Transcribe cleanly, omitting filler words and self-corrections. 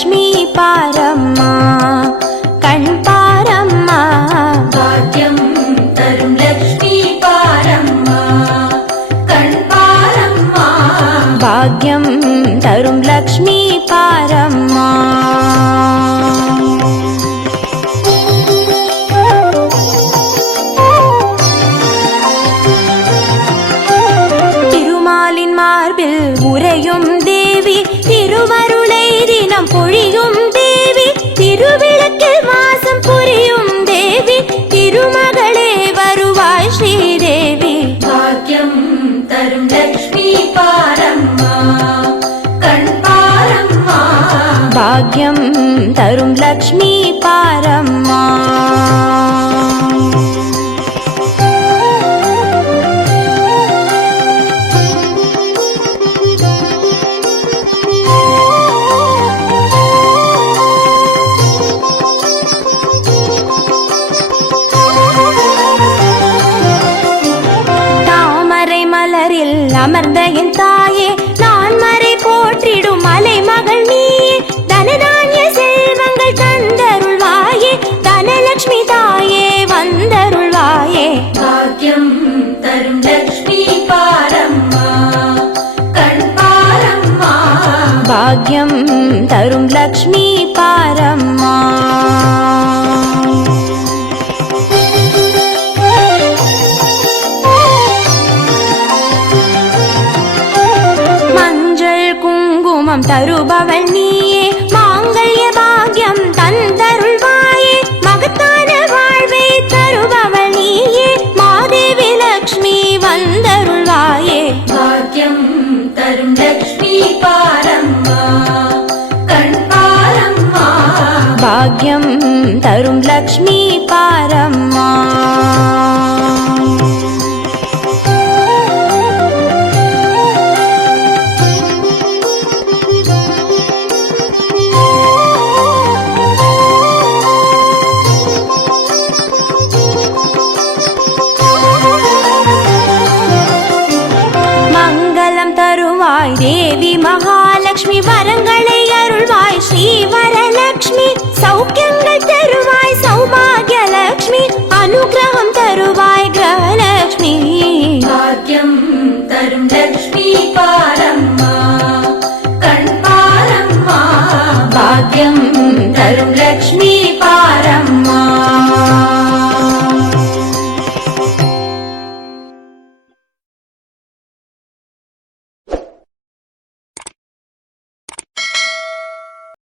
லக்ஷ்மி பாரம்மா கண் பாரம்மா பாக்கியம் தரும் லக்ஷ்மி பாரம்மா கண் பாரம்மா பாக்யம் தரும் லக்ஷ்மி பாரம்மா திருமாலின் மார்பில் உறையும் தேவி திருவருளை தினம் பொழியும் தேவி திருவிளக்கில் வாசம் புரியும் தேவி திருமகளே வருவாய் ஸ்ரீதேவி பாக்கியம் தரும் லக்ஷ்மி பாரம்மா கண் பாரம்மா பாக்யம் தரும் லக்ஷ்மி பாரம்மா அமர்ந்த என் தாயே நான் மறை போற்றிடும் மலை மகள் நீயே தனதானிய செல்வங்கள் தந்தருள்வாயே தனலட்சுமி தாயே வந்தருள்வாயே பாக்கியம் தரும் லக்ஷ்மி பாரம்மா கண் பாரம்மா பாக்யம் தரும் லக்ஷ்மி பாரம்மா தருபவள் நீயே மாங்கல்ய பாக்யம் தந்தருள்வாயே மகத்தான வாழ்வை தருபவள் நீயே மாதேவி லக்ஷ்மி வந்தருள்வாயே பாக்கியம் தரும் லக்ஷ்மி பாரம்மா கண் பாரம்மா பாக்யம் தரும் லக்ஷ்மி பாரம்மா தேவி மகாலட்சுமி வரங்களை அருள்வாய் ஸ்ரீ வரலட்சுமி சௌக்கியங்கள் தருவாய் சௌபாகிய லட்சுமி அனுகிரகம் தருவாய் கிரகலட்சுமி பாக்கியம் தரும் லக்ஷ்மி பாரம்மா கண் பாரம்மா பாக்யம் தரும் லக்ஷ்மி பாரம்மா